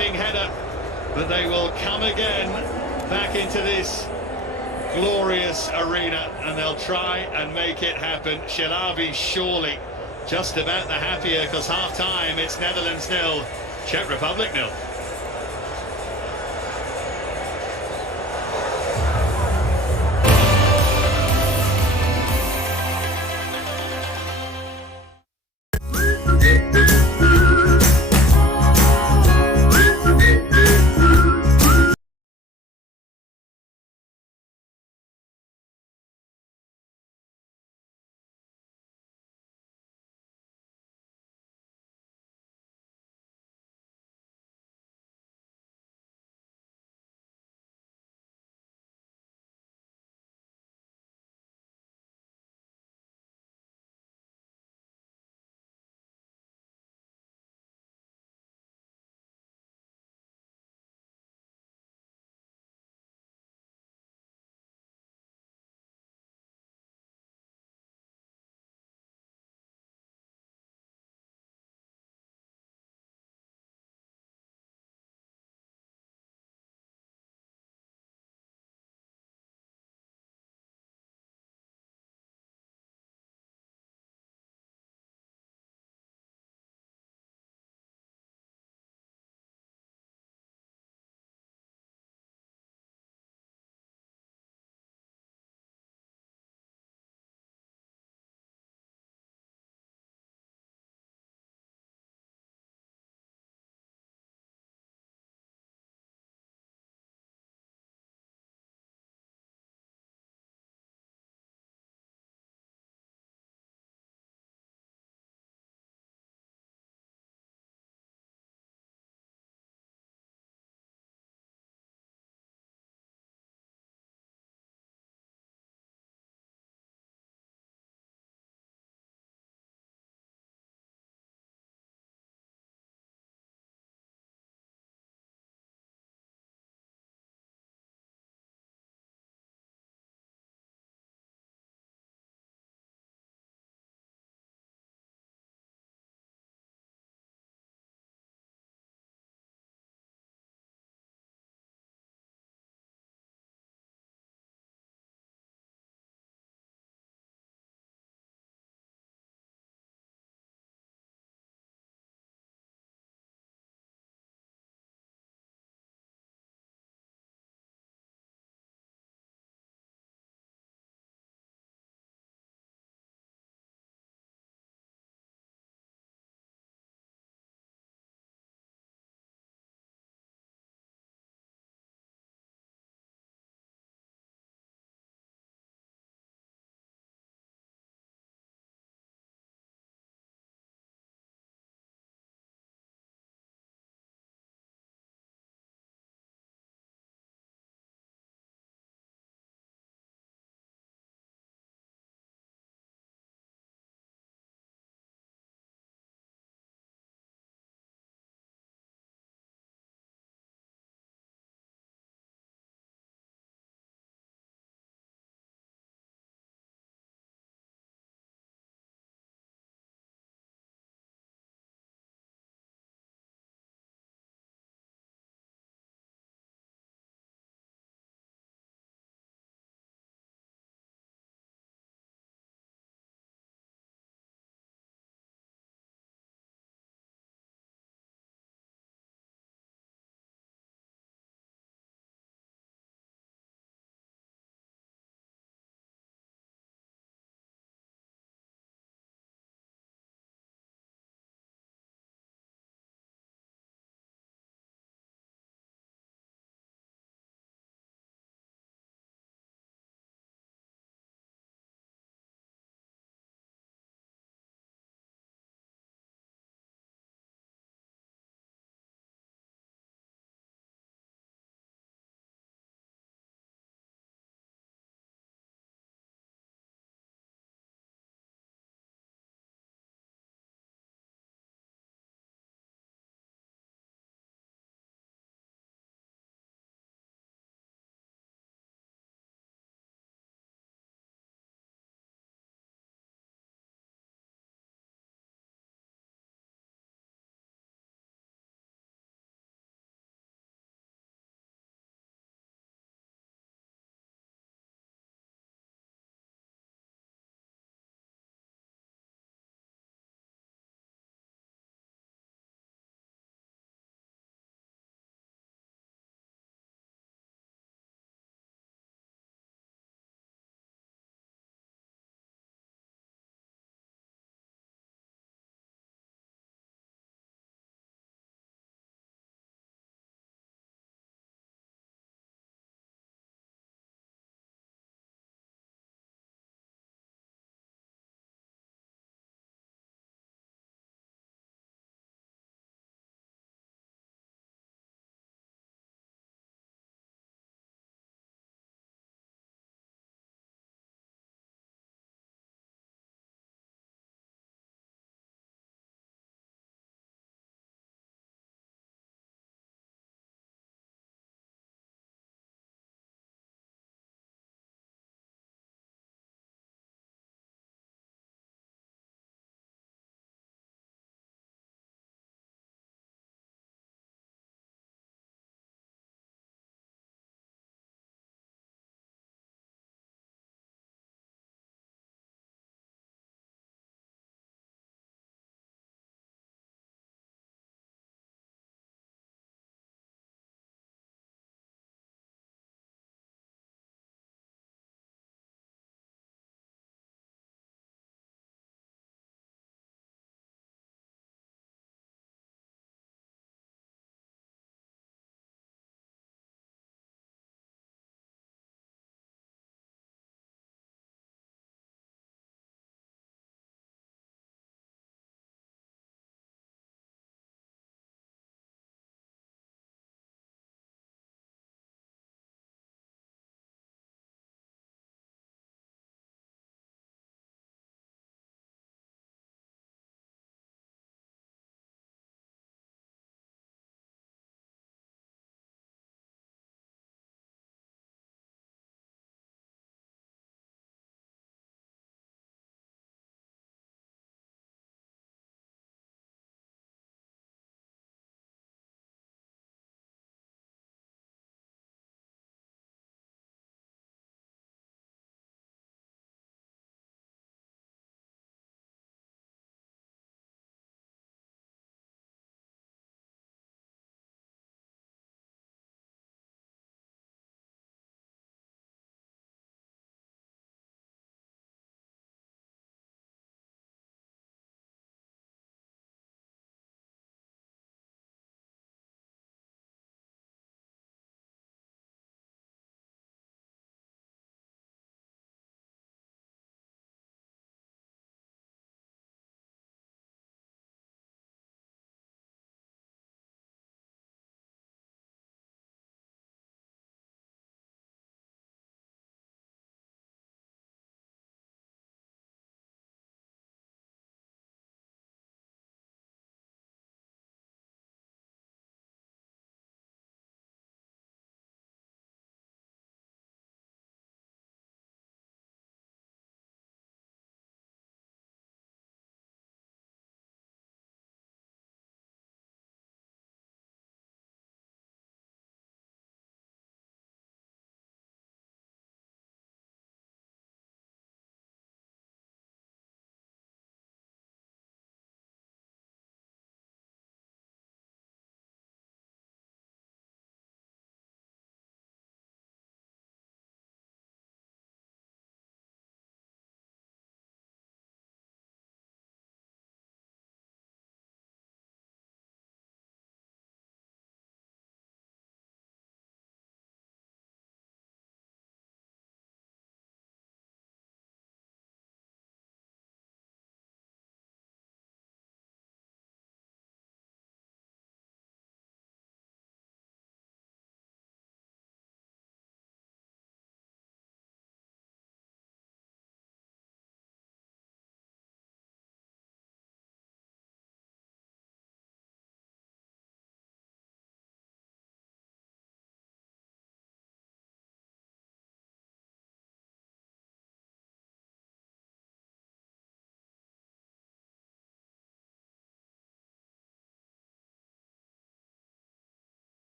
diving header, but they will come again back into this glorious arena, and they'll try and make it happen. Shelavi surely just about the happier, because half-time it's Netherlands 0, Czech Republic 0.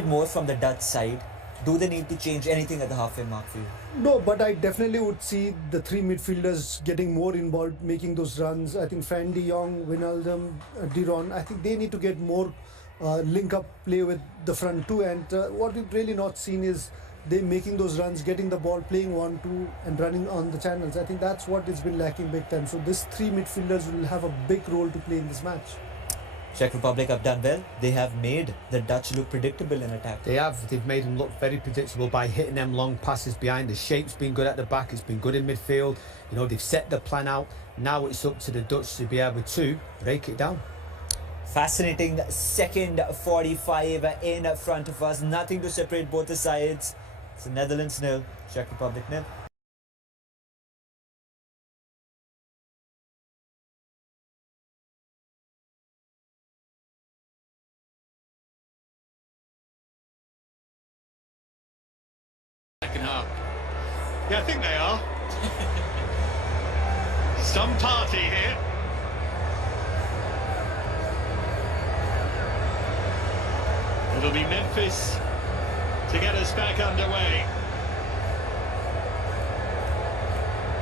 More from the Dutch side. Do they need to change anything at the halfway mark for you? No, but I definitely would see the three midfielders getting more involved, making those runs. I think Fran de Jong, Wijnaldum, De Ron, I think they need to get more link-up play with the front two. And what we've really not seen is they making those runs, getting the ball, playing 1-2 and running on the channels. I think that's what has been lacking big time. So these three midfielders will have a big role to play in this match. Czech Republic have done well. They have made the Dutch look predictable in attack. They have. They've made them look very predictable by hitting them long passes behind. The shape's been good at the back. It's been good in midfield. You know, they've set the plan out. Now it's up to the Dutch to be able to break it down. Fascinating second 45 in front of us. Nothing to separate both the sides. It's Netherlands 0, Czech Republic 0. Second half. Yeah, I think they are. Some party here. It'll be Memphis to get us back underway.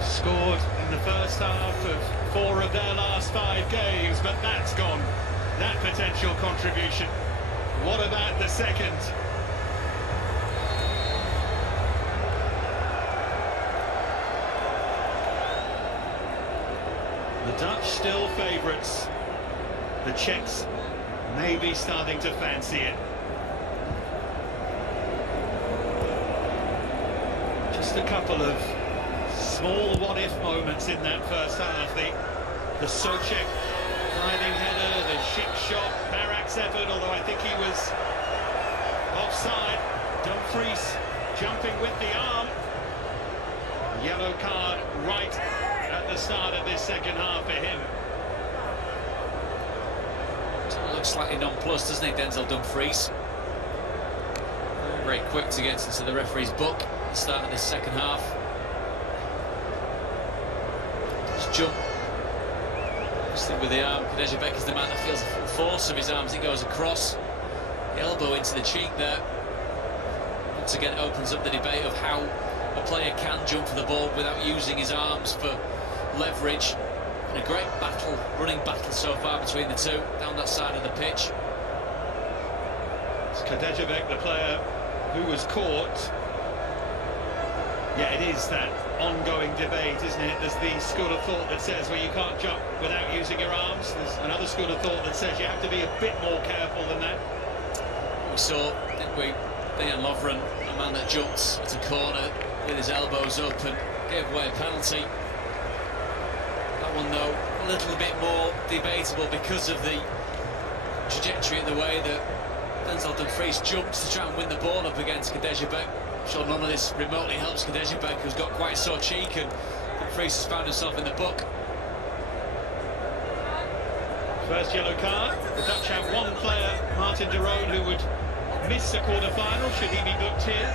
Scored in the first half of 4 of their last 5 games, but that's gone. That potential contribution. What about the second? The Dutch still favourites. The Czechs may be starting to fancy it. Just a couple of small what-if moments in that first half. The Socek driving header, the Schick shot, Barak's effort, although I think he was offside. Dumfries jumping with the arm. Yellow card right at the start of this second half for him. Looks slightly nonplussed, doesn't he, Denzel Dumfries? Very quick to get into the referee's book at the start of this second half. Just jump. Just think with the arm, Bibek is the man that feels the full force of his arms. It goes across. The elbow into the cheek there. Once again, it opens up the debate of how a player can jump for the ball without using his arms for leverage. And a great battle, running battle so far between the two down that side of the pitch. It's Kadejevek, the player who was caught. Yeah, it is that ongoing debate, isn't it? There's the school of thought that says, well, you can't jump without using your arms. There's another school of thought that says you have to be a bit more careful than that. We saw, didn't we, Dejan Lovren, a man that jumped at a corner with his elbows up and gave away a penalty. That one, though, a little bit more debatable because of the trajectory and the way that Denzel Dumfries jumps to try and win the ball up against Kadejevek. I'm sure none of this remotely helps Kadejevek, who's got quite a sore cheek, and Dumfries has found himself in the book. First yellow card. The Dutch have one player, Martin de Roon, who would miss a quarter-final should he be booked here.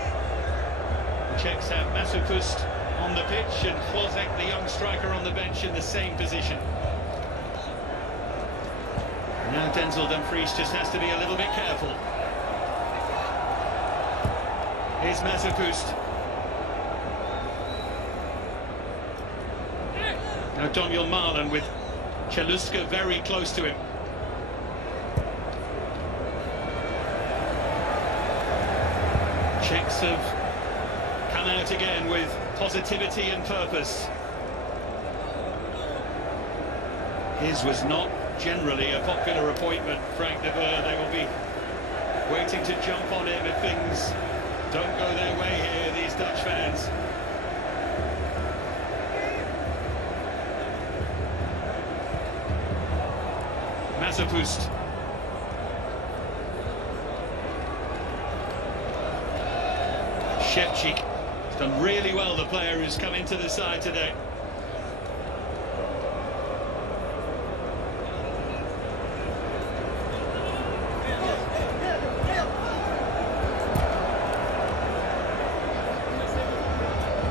The Czechs have Masopust on the pitch and Klozek, the young striker, on the bench in the same position. Now Denzel Dumfries just has to be a little bit careful. Here's Masopust. Now Daniel Marlon with Cheluska very close to him. Czechs have come out again with positivity and purpose. His was not generally a popular appointment, Frank de Boer. They will be waiting to jump on him if things don't go their way here, these Dutch fans. Masopust. Shevchik has done really well, the player who's come into the side today.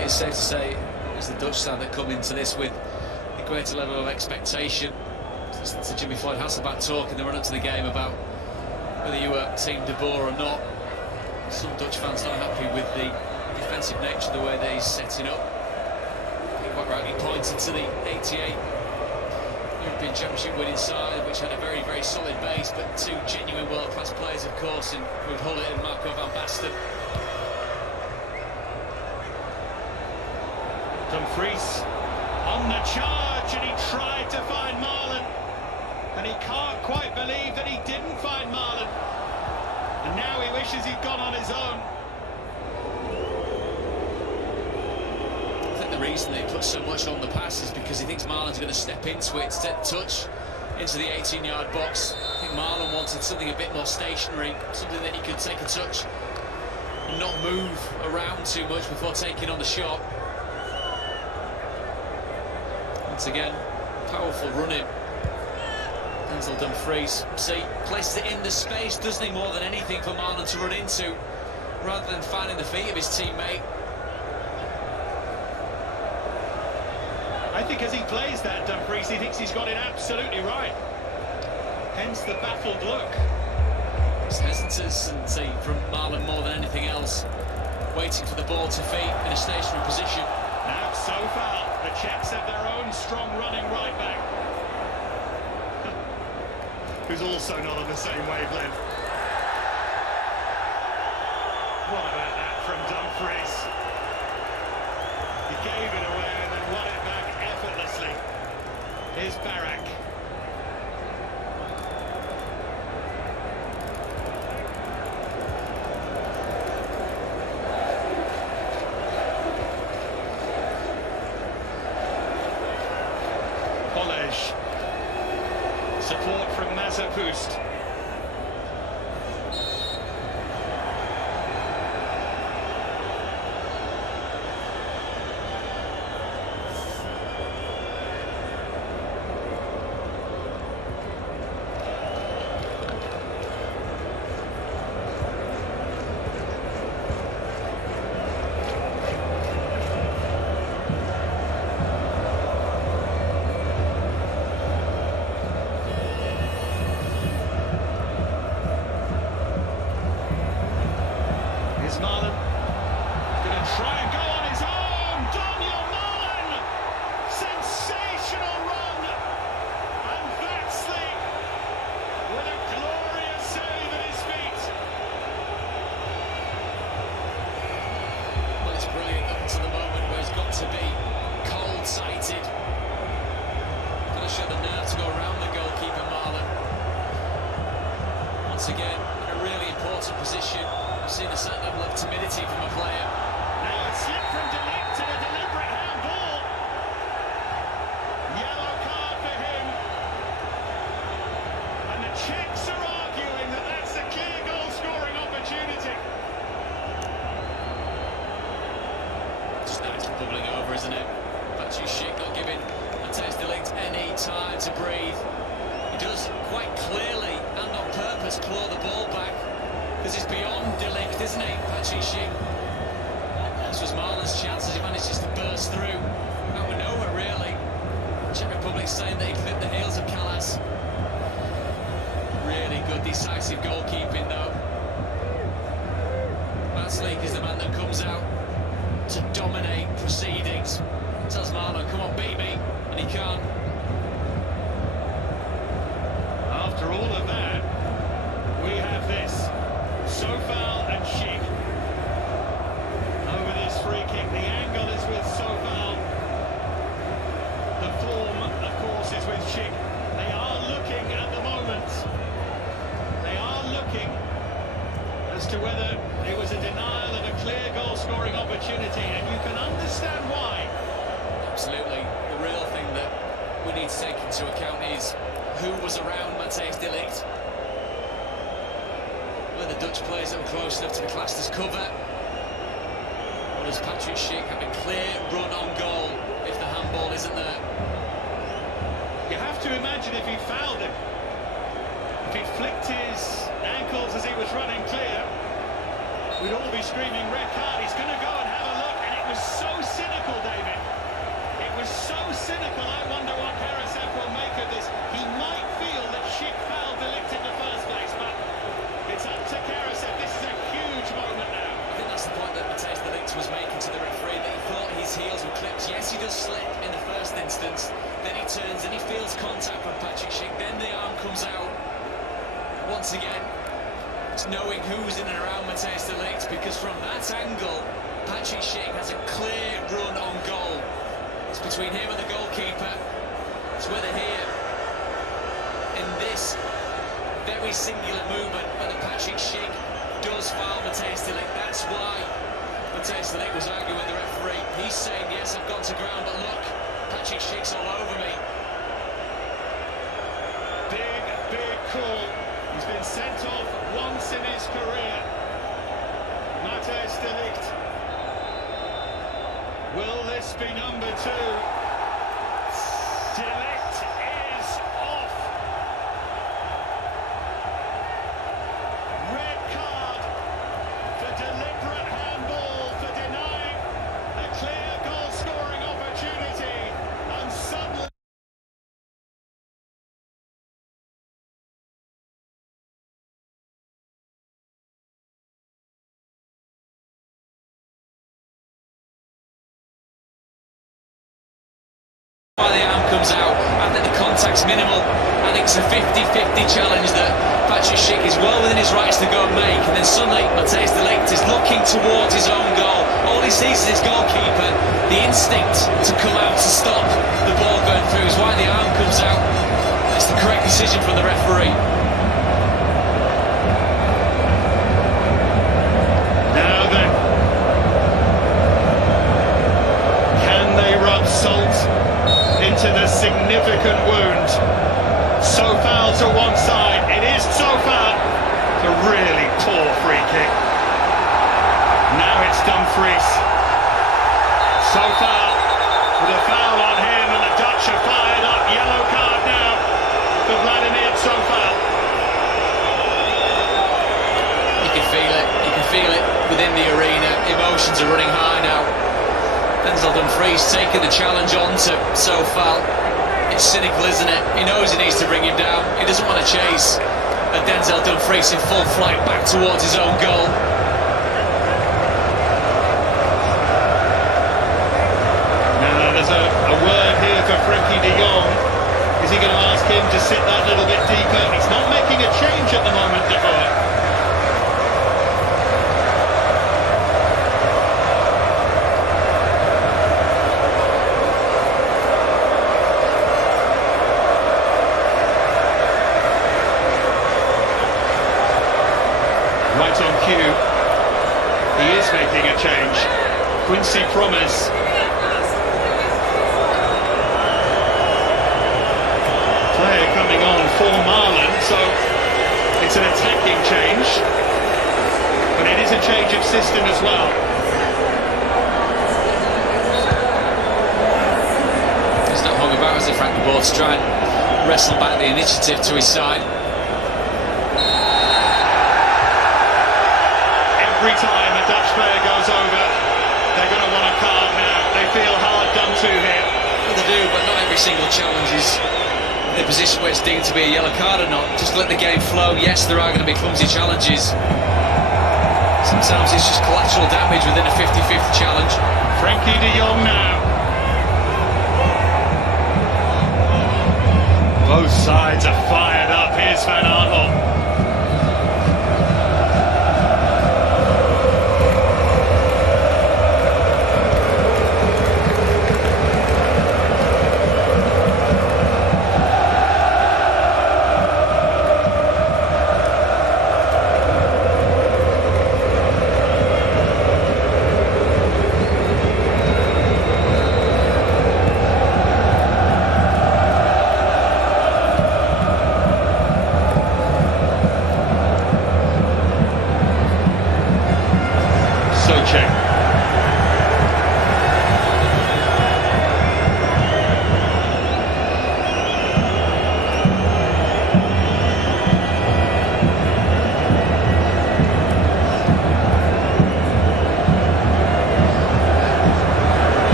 It's safe to say it's the Dutch side that come into this with a greater level of expectation. To Jimmy Floyd Hasselback talk in the run-up to the game about whether you were Team de Boer or not. Some Dutch fans not happy with the defensive nature of the way that he's setting up. He quite rightly pointed to the 88 European Championship winning side, which had a very, very solid base, but two genuine world-class players, of course, in Hullet and Marco van Basten. Dumfries on the charge, and he tried to find Marlon, and he can't quite believe that he didn't find Marlon, and now he wishes he'd gone on his own. I think the reason they put so much on the pass is because he thinks Marlon's going to step into it, step touch into the 18-yard box. I think Marlon wanted something a bit more stationary, something that he could take a touch and not move around too much before taking on the shot. Once again, powerful running. Denzel Dumfries, see, places it in the space, doesn't he, more than anything for Marlon to run into, rather than finding the feet of his teammate. I think as he plays that, Dumfries, he thinks he's got it absolutely right. Hence the baffled look. It's hesitancy from Marlon more than anything else, waiting for the ball to feet in a stationary position. Now so far, the Czechs have their own strong running right back, who's also not on the same wavelength. What about that from Dumfries? He gave it away and then won it back effortlessly. Here's Barak. Support from Mazapust. Marlon going to try and go on his own. Daniel Marlon, sensational run, and Baxley with a glorious save at his feet. Well, it's brilliant up to the moment where he's got to be cold-sighted. Got to show the nerve to go around the goalkeeper, Marlon. Once again, in a really important position. I've seen a certain level of timidity from a player. Now it's slipped from De Ligt to a deliberate handball. Yellow card for him. And the Czechs are arguing that that's a clear goal-scoring opportunity. Just now it's bubbling over, isn't it? Patrick Schick not giving Matthijs de Ligt any time to breathe. He does quite clearly and on purpose claw the ball back. Because it's beyond De Ligt, isn't he, Patrick Schick? This was Marlon's chance as he manages to burst through. Out of nowhere, really. Czech Republic saying that he clipped the heels of Callas. Really good, decisive goalkeeping, though. Baxley is the man that comes out to dominate proceedings. Tells Marlon, come on, beat me, and he can't. After all of that, we have this. Sofal and Schick over this free kick. The angle is with Sofal. The form, of course, is with Schick. They are looking at the moment. They are looking as to whether it was a denial of a clear goal-scoring opportunity, and you can understand why. Absolutely. The real thing that we need to take into account is who was around Matthijs de Ligt. Were the Dutch players that were close enough to be classed as cover? Or does Patrick Schick have a clear run on goal if the handball isn't there? You have to imagine if he fouled him, if he flicked his ankles as he was running clear, we'd all be screaming red card. He's going to go and have a look, and it was so cynical, David. It was so cynical. I wonder what Karasep will make of this. He might feel that Schick fouled De Ligt in the first place, but it's up to Karasep. This is a huge moment. heels were clipped. Yes, he does slip in the first instance. Then he turns and he feels contact from Patrick Schick. Then the arm comes out. Once again, it's knowing who's in and around Matthijs de Ligt, because from that angle, Patrick Schick has a clear run on goal. It's between him and the goalkeeper. It's whether here, in this very singular movement, whether Patrick Schick does foul Matthijs de Ligt. That's why Matthijs de Ligt was arguing with the referee. He's saying, yes, I've gone to ground, but look, Patrick Schick's all over me. Big call. He's been sent off once in his career. Matthijs de Ligt. Will this be number 2? De Ligt is off. Red card for deliberate handball, for denying a clear goal-scoring opportunity, and suddenly... While the arm comes out, I think the contact's minimal. I think it's a 50-50 challenge that Patrick Schick is well within his rights to go and make, and then suddenly Matthijs de Ligt is looking towards his own goal. All he sees is his goalkeeper. The instinct to come out to stop the ball going through is why the arm comes out. It's the correct decision from the referee. Now then, can they rub salt into the significant wound? So foul to one side. It is so foul. It's a really poor free kick. Now it's Dumfries. So foul. With a foul on him, and the Dutch are fired up. Yellow card now for Vladimir Sofal. You can feel it. You can feel it within the arena. Emotions are running high now. Denzel Dumfries taking the challenge on to Sofal. It's cynical, isn't it? He knows he needs to bring him down. He doesn't want to chase. And Denzel Dumfries in full flight back towards his own goal. Now there's a word here for Frenkie de Jong. Is he going to ask him to sit that little bit deeper? He's not making a change at the moment, De Boer. Right on cue, he is making a change. Quincy Promes. Player coming on for Marlon, so it's an attacking change, but it is a change of system as well. He's not hung about as if Frank de Boer to try and wrestle back the initiative to his side. Every time a Dutch player goes over, they're going to want a card now. They feel hard done to here. Well, they do, but not every single challenge is in a position where it's deemed to be a yellow card or not. Just let the game flow. Yes, there are going to be clumsy challenges. Sometimes it's just collateral damage within a 50-50 challenge. Frenkie de Jong now. Both sides are fired up. Here's Van Aanholt.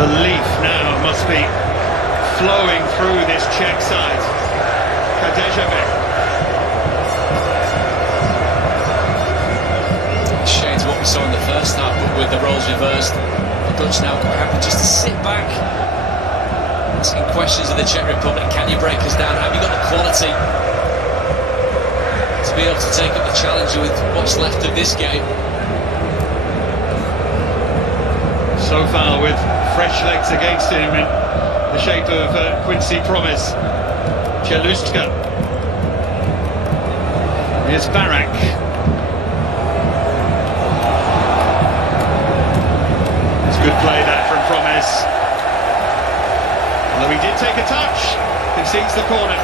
Belief now must be flowing through this Czech side. Kadejevek. Shades what we saw in the first half, but with the roles reversed, the Dutch now quite happy just to sit back, asking questions of the Czech Republic. Can you break us down? Have you got the quality to be able to take up the challenge with what's left of this game? So far with fresh legs against him in the shape of Quincy Promes. Czelustka. Here's Barak. It's good play that from Promes. Although he did take a touch, concedes the corner.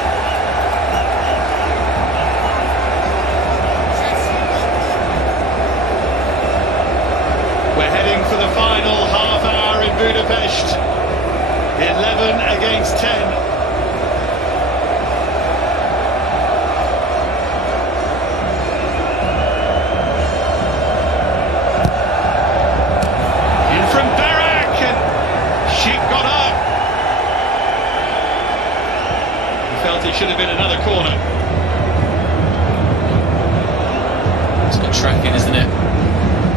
We're heading for the final half hour in Budapest. 11 against 10. It should have been another corner. It's good tracking, isn't it?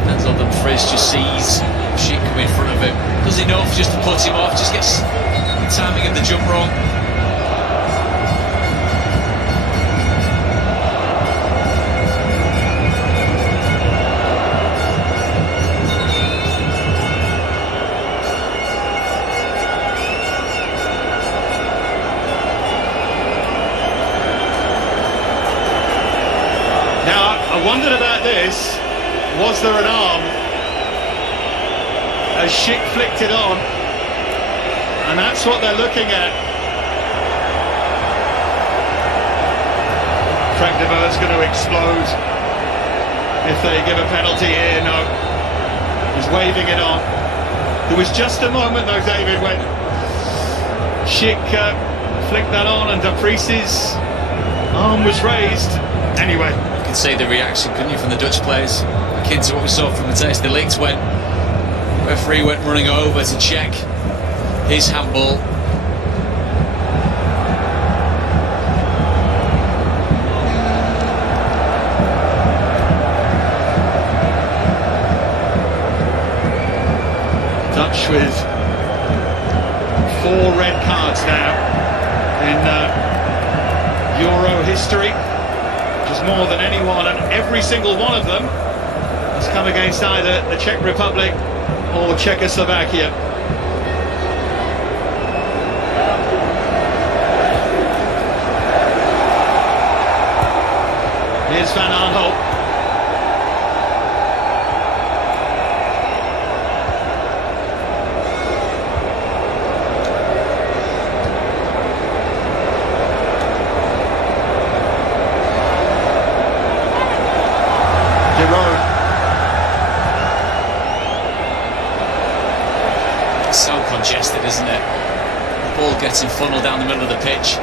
Denzel Dumfries just sees Schick come in front of him. Does enough just to put him off, just gets the timing of the jump wrong. I wondered about this. Was there an arm? As Schick flicked it on, and that's what they're looking at. Frank de Boer's going to explode if they give a penalty here. No, he's waving it on. There was just a moment though, David, when Schick flicked that on and Dumfries' arm was raised. Anyway, you could see the reaction, couldn't you, from the Dutch players, akin to what we saw from Matthijs de Ligt when the referee went running over to check his handball. Dutch with 4 red cards now in Euro history. Just more than anyone, and every single one of them has come against either the Czech Republic or Czechoslovakia. Here's Van Aanholt. So congested, isn't it? The ball getting funneled down the middle of the pitch.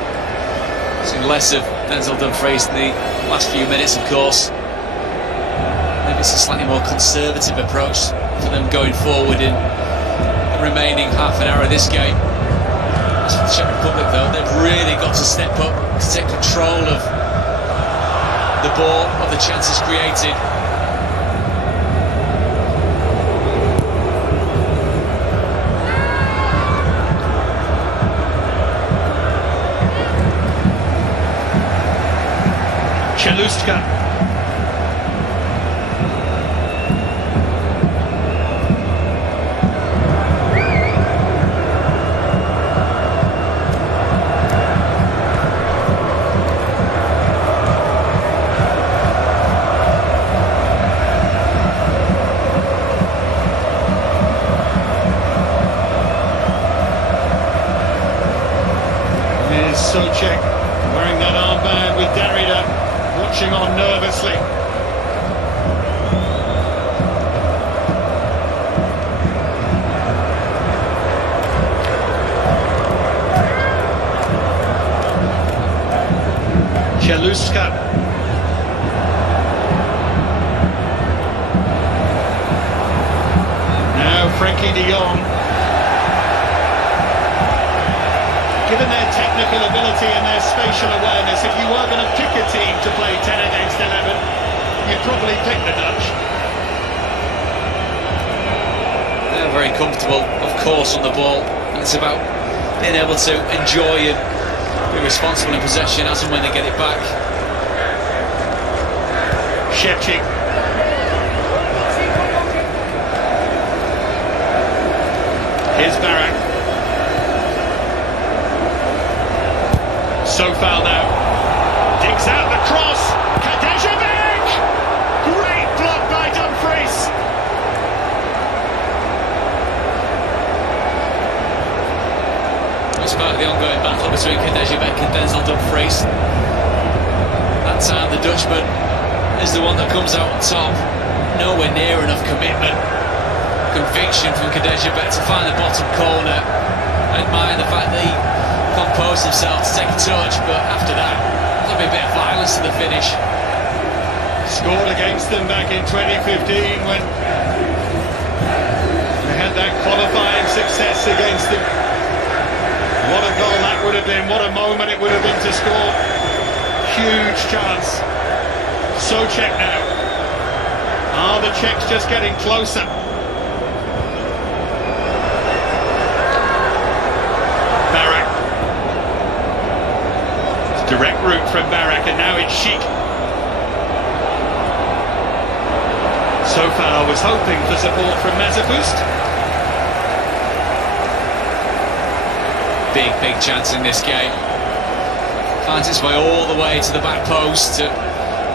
Seeing less of Denzel Dumfries in the last few minutes, of course. Maybe it's a slightly more conservative approach for them going forward in the remaining half an hour of this game. As for the Czech Republic, though, they've really got to step up to take control of the ball, of the chances created. Czelustka. Here's Socek wearing that armband with Darida, watching on nervously. Czelustka. Now Frankie de Jong. Given their technical ability and their spatial awareness, if you were going to pick a team to play 10 against 11, you'd probably pick the Dutch. Still very comfortable, of course, on the ball. And it's about being able to enjoy and be responsible in possession as and when they get it back. Shevchik. Here's Barak. So foul now. Digs out the cross. Bibek! Great block by Dumfries. It's part of the ongoing battle between Bibek and Denzel Dumfries. That time the Dutchman is the one that comes out on top. Nowhere near enough commitment, conviction from Bibek to find the bottom corner. I admire the fact that he composed himself to take a touch, but after that, there'll be a bit of violence to the finish. Scored against them back in 2015 when they had that qualifying success against them. What a goal that would have been, what a moment it would have been to score. Huge chance. So Czech now. Are the Czechs just getting closer? Barak. It's direct route from Barak, and now it's Sheik. So far was hoping for support from Mazepust. Big chance in this game. Finds its way all the way to the back post, to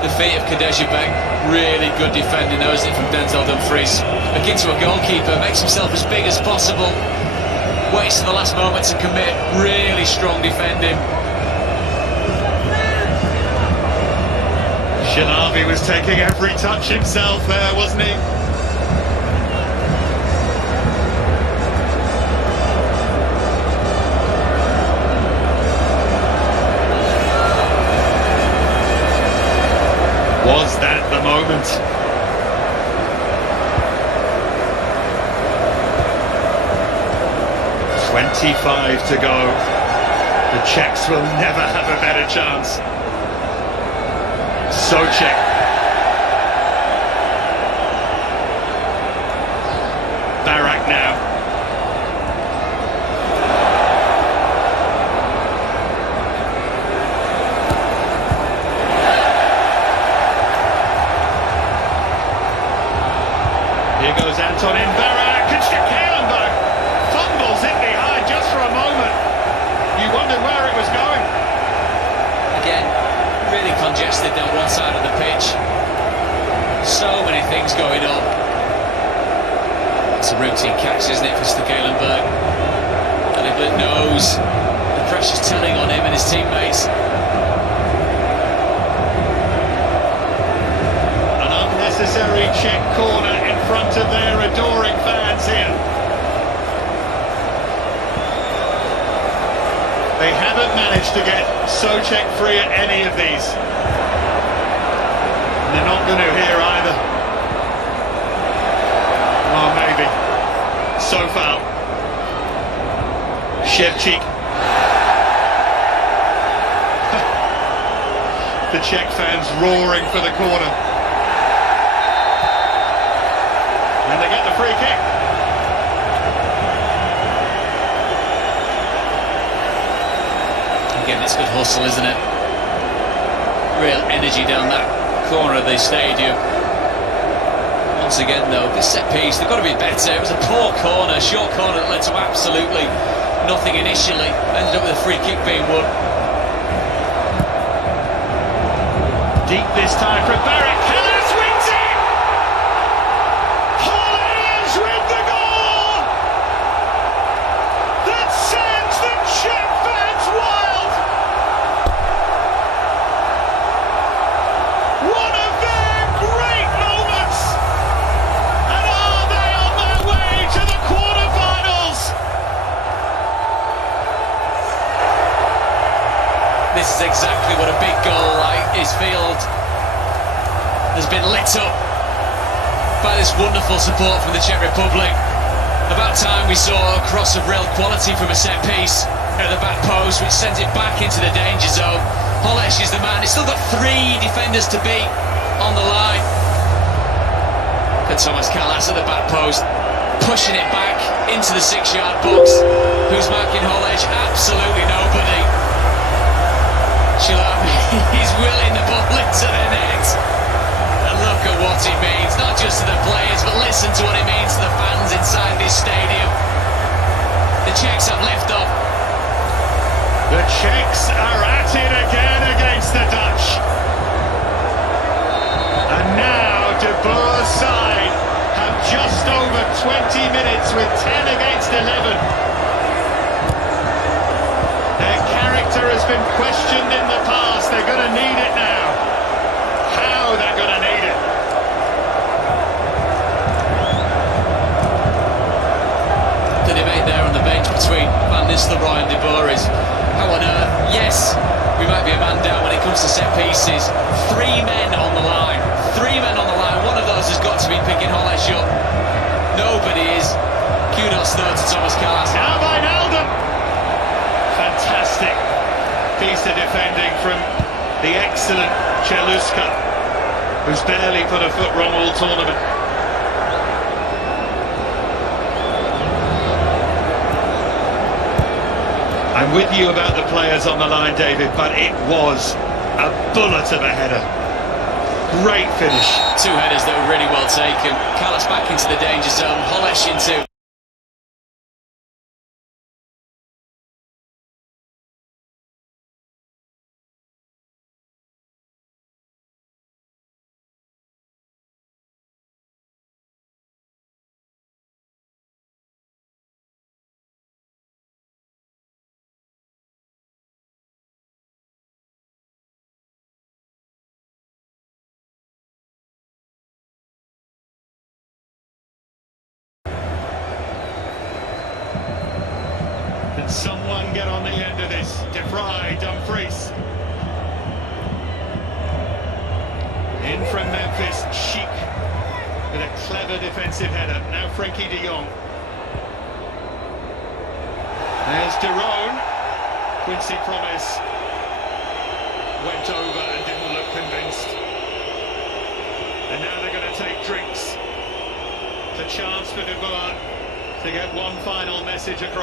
the feet of Bibek. Really good defending, knows it from Denzel Dumfries. Looking to a goalkeeper, makes himself as big as possible. Waits to the last moment to commit. Really strong defending. Shalabi was taking every touch himself there, wasn't he? Was that the moment? .25 to go. The Czechs will never have a better chance. So Czech. Barak now. Here goes Antonin Barak, and Stekelenburg fumbles in behind just for a moment. You wondered where it was going. Again, really congested down one side of the pitch. So many things going on. It's a routine catch, isn't it, for Stekelenburg? And England knows the pressure's telling on him and his teammates. An unnecessary Czech corner in front of their adoring fans here. They haven't managed to get Souček free at any of these. And they're not going to here either. Well, maybe. So foul. Shevchik. The Czech fans roaring for the corner. And they get the free kick. Again, it's good hustle, isn't it? Real energy down that corner of the stadium. Once again, though, this set piece, they've got to be better. It was a poor corner, short corner that led to absolutely nothing initially. Ended up with a free kick being won. Deep this time from Barak. Hellas wins it! Hollands with the goal! That sends the Czech fans wild! One of their great moments! And are they on their way to the quarterfinals? This is exactly what a big goal like his field has been lit up by this wonderful support from the Czech Republic. About time we saw a cross of real quality from a set piece at the back post, which sends it back into the danger zone. Holeš is the man. He's still got 3 defenders to beat on the line. And Thomas Kalas at the back post pushing it back into the 6-yard box. Who's marking Holesh? Absolutely nobody. Shalabi, he's willing the ball into the net. And look at what it means, not just to the players, but listen to what it means to the fans inside this stadium. The Czechs have liftoff. The Czechs are at it again against the Dutch. And now De Boer's side have just over 20 minutes with 10 against 11. Their character has been questioned in the past. They're going to need it now. How they're going to need it. The debate there on the bench between Van Nistelrooy and De Boer is, how on earth? Yes, we might be a man down when it comes to set pieces. 3 men on the line. 3 men on the line. One of those has got to be picking Holesh up. Nobody is. Kudos though to Thomas Cars. Now by Naldum. Fantastic piece of defending from the excellent Cheluska, who's barely put a foot wrong all tournament. I'm with you about the players on the line, David, but it was a bullet of a header. Great finish. 2 headers that were really well taken. Callas back into the danger zone. Holesh into Can someone get on the end of this? De Vrij, Dumfries. In from Memphis, Chic with a clever defensive header. Now Frankie de Jong. There's De Roon. Quincy Promes went over and didn't look convinced. And now they're going to take drinks. It's a chance for De Boer to get one final message across.